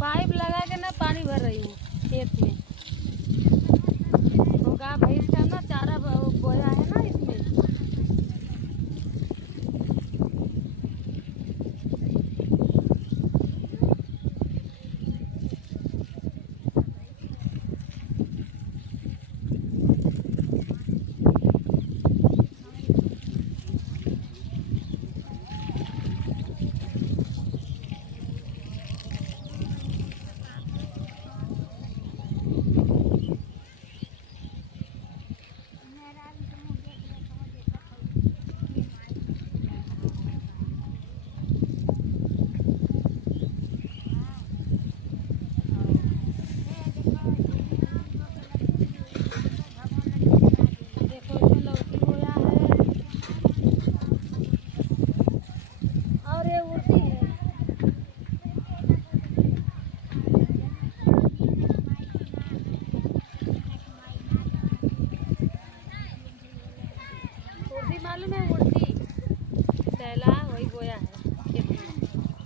Pipe लगा के ना पानी भर रही हूँ खेत में। तो गाय भैंस का ना चारा बोया है ना इसमें। मालूम है उड़दी तैला वही बोया है खेत में।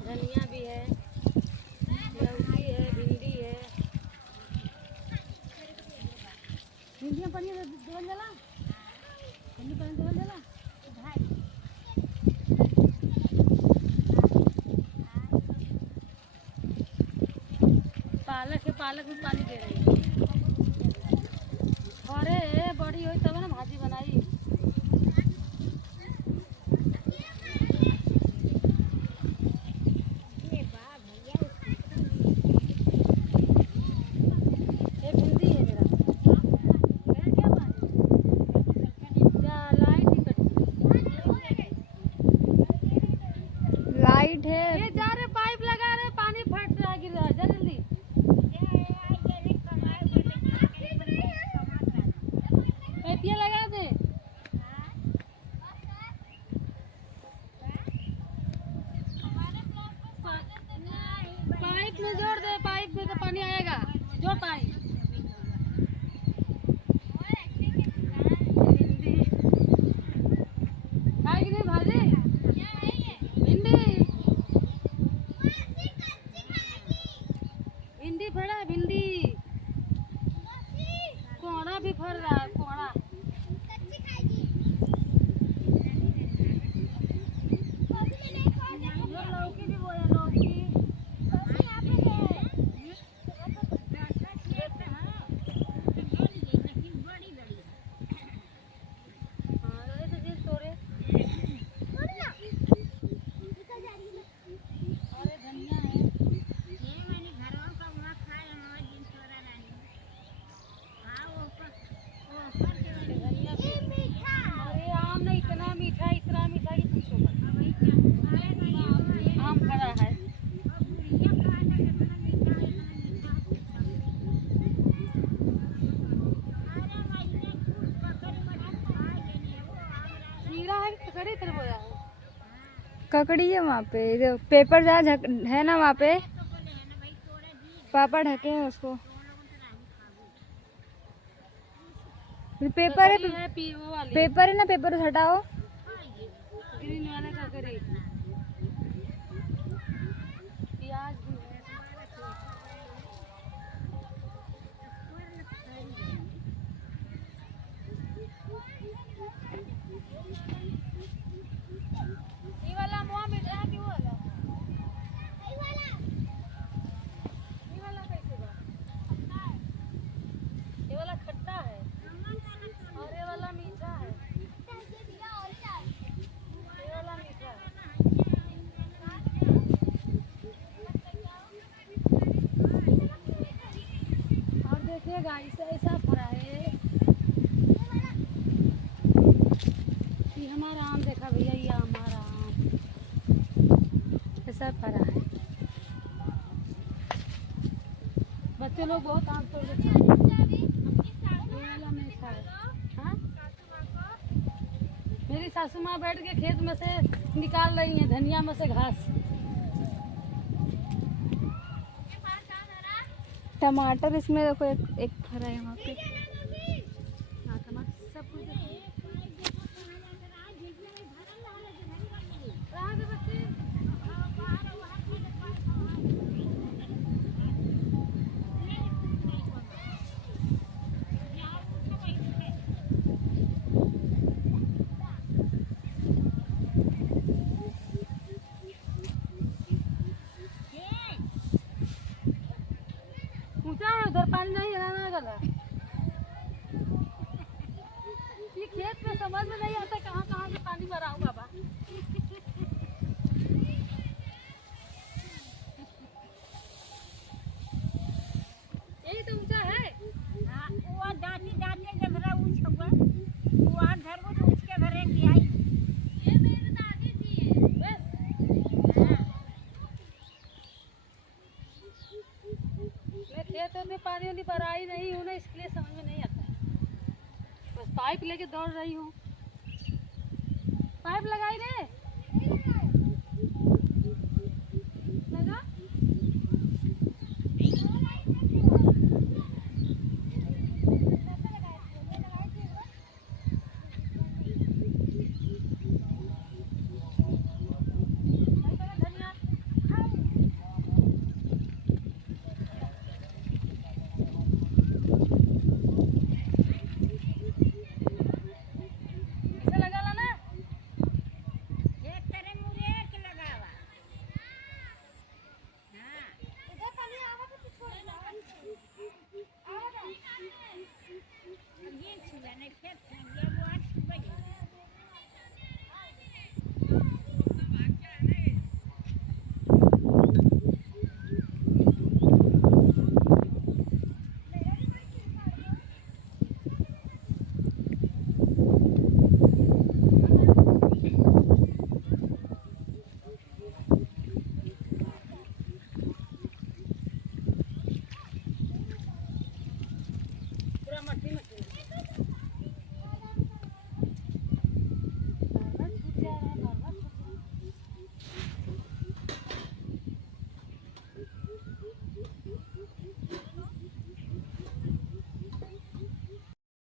धनिया भी है, लौकी है, भिंडी है। भिंडियाँ पानी देवल जाला, भिंडी पानी देवल जाला। पालक है, पालक में पानी दे रही है। अरे बड़ी हुई तब ना भाजी बनाई। लाइट है, ये जा रहे पाइप लगा रहे, पानी फट रहा, गिर रहा है। जल्दी पाइपिया लगा दे। पाइप में जोड़ दे, पाइप में तो पानी आएगा। जोड़ पाइप। नहीं भाजी भिंडी, भिंडी फड़ा है, भिंडी कोहड़ा भी फर रहा है, कोहड़ा। लौकी भी बोया, लौकी ककड़ी है वहाँ पे। पेपर जहाँ है ना वहाँ पे पापा ढके हैं उसको। पेपर है, पेपर है ना, पेपर हटाओ। ग्रीन वाला ककड़ी, प्याज भी है। ये वाला मुआ मीठा है कि वो वाला? ये वाला कैसे बा? ये वाला खट्टा है और ये वाला मीठा है। ये वाला मीठा है। और देखिएगा ऐसा फरा है। ये हमारा आम देखा भैया, ये हमारा आम ऐसा फरा है। बच्चे लोग बहुत आम तोड़ के खाते हैं। ये वाला मीठा है। हाँ? मेरी सासू माँ बैठ के खेत में से निकाल रही हैं धनिया में से घास। टमाटर इसमें देखो, एक फरा है वहाँ पे। हाँ, टमाटर सब कुछ लगल है। ये खेत में समझ में नहीं आता कहाँ कहाँ से पानी भरा हूँ बाबा। यही तो ऊंचा है। हाँ, वो दादी दादी जब रहा ऊंच हुआ, वो आ घर वो तो उसके घर एक आई। ये मेरी दादी जी है बस। हाँ, मैं खेतों में पानी वाली भरा ही नहीं हूँ ना, इसलिए समझ में नहीं आता। बस पाइप लेके दौड़ रही हूँ। पाइप लगाई रे लगा। धनिया ऐसे लगा ला ना। एक तरह मुझे के लगावा। हाँ, इधर पानी आवा तो छोड़ अब ये छुआ नहीं खेत छुआ वो आज छुआ ही। पूरा मट्टी मट्टी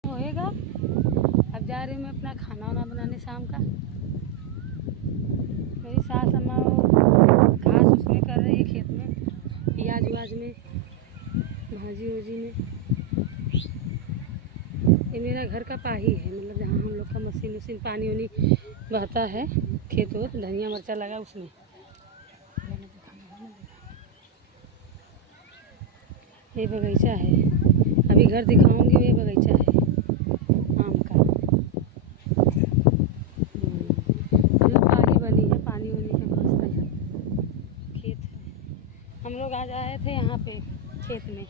होएगा। अब जा रही हूँ मैं अपना खाना वाना बनाने शाम का। मेरी सास अम्मा वो घास उसमें कर रही है खेत में, प्याज व्याज में, भाजी वजी में। ये मेरा घर का पाही है, मतलब जहाँ हम लोग का मशीन उशीन पानी उनी बहता है, खेत वो धनिया मिर्चा लगा उसमें। ये बगीचा है, अभी घर दिखाऊंगी। ये बगीचा है आम का। मतलब पानी बनी है, पानी वानी है व्यवस्था है। खेत है, हम लोग आज आए थे यहाँ पे खेत में।